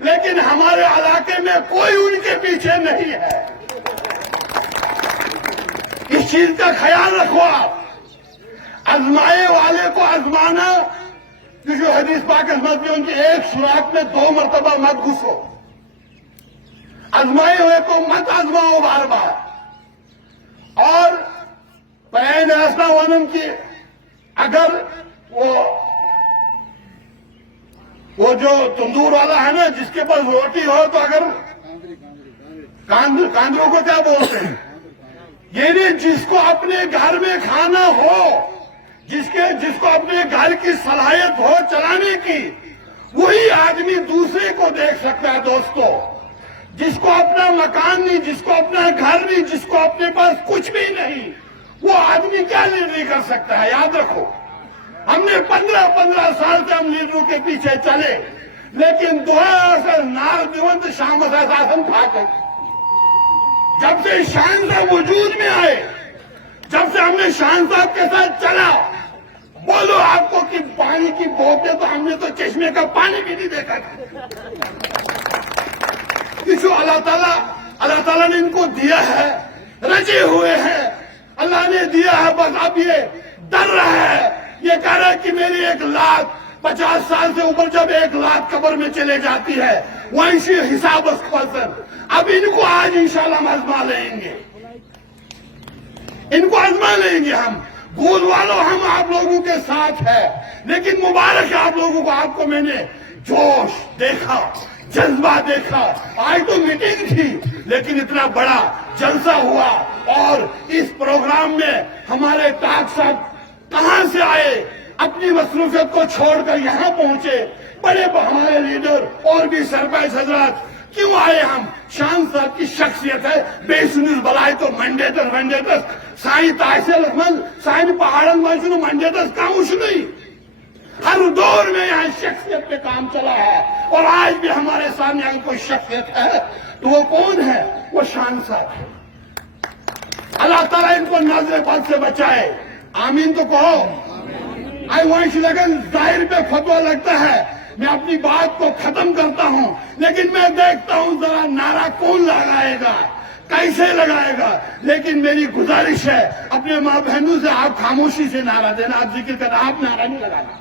لیکن ہمارے علاقے میں کوئی ان کے پیچھے نہیں ہے. اس چیز کا خیال رکھو. آپ آزمائے والے کو آزمانا، جو حدیث پاک عظمت میں ان کی ایک سوراخ میں 2 مرتبہ مت گھسو. آزمائے ہوئے کو مت آزماؤ بار بار. اور پرائن ایسا ونن کی اگر وہ جو تندور والا ہے نا جس کے پاس روٹی ہو تو اگر کاندروں کو کیا بولتے ہیں، یعنی جس کو اپنے گھر میں کھانا ہو، جس کو اپنے گھر کی صلاحیت ہو چلانے کی، وہی آدمی دوسرے کو دیکھ سکتا ہے. دوستو، جس کو اپنا مکان نہیں، جس کو اپنا گھر نہیں، جس کو اپنے پاس کچھ بھی نہیں، وہ آدمی کیا لیڈری کر سکتا ہے؟ یاد رکھو، ہم نے 15 سال سے ہم لیڈروں کے پیچھے چلے، لیکن دعا سے نار دیونت شام ہم کھا گئے. جب سے شان صاحب وجود میں آئے، جب سے ہم نے شان صاحب کے ساتھ چلا، بولو آپ کو کہ پانی کی بوتلیں تو ہم نے تو چشمے کا پانی بھی نہیں دیکھا تھا. جو اللہ تعالیٰ نے ان کو دیا ہے، رجے ہوئے ہیں، اللہ نے دیا ہے. بس اب یہ ڈر رہا ہے، یہ کہہ رہا ہے کہ میری 1,50,000 سال سے اوپر جب 1,00,000 قبر میں چلے جاتی ہے، وہیں سے حساب اب ان کو آج انشاءاللہ ہم آزما لیں گے. ان کو آزما لیں گے ہم. بھول والو ہم آپ لوگوں کے ساتھ ہے، لیکن مبارک ہے آپ لوگوں کو. آپ کو میں نے جوش دیکھا، جذبہ دیکھا. آج تو میٹنگ تھی لیکن اتنا بڑا جلسہ ہوا، اور اس پروگرام میں ہمارے ٹاک صاحب کہاں سے آئے، اپنی مصروفیت کو چھوڑ کر یہاں پہنچے. بڑے ہمارے لیڈر اور بھی سرپرائز حضرات کیوں آئے؟ ہم شان صاحب کی شخصیت ہے. بے سنس بلائے تو منڈیٹر سائیں تحصیل احمد سائیں پہاڑن میں منڈیٹر کاموش نہیں. ہر دور میں یہاں شخصیت پہ کام چلا ہے، اور آج بھی ہمارے سامنے اگر کوئی شخصیت ہے تو وہ کون ہے؟ وہ شان صاحب. اللہ تعالیٰ ان کو نظر بد سے بچائے. آمین تو کہو. لیکن ظاہر پہ فتویٰ لگتا ہے. میں اپنی بات کو ختم کرتا ہوں، لیکن میں دیکھتا ہوں ذرا نعرہ کون لگائے گا، کیسے لگائے گا. لیکن میری گزارش ہے اپنے ماں بہنوں سے، آپ خاموشی سے نعرہ دینا، آپ ذکر کرنا، آپ نعرہ نہیں لگانا.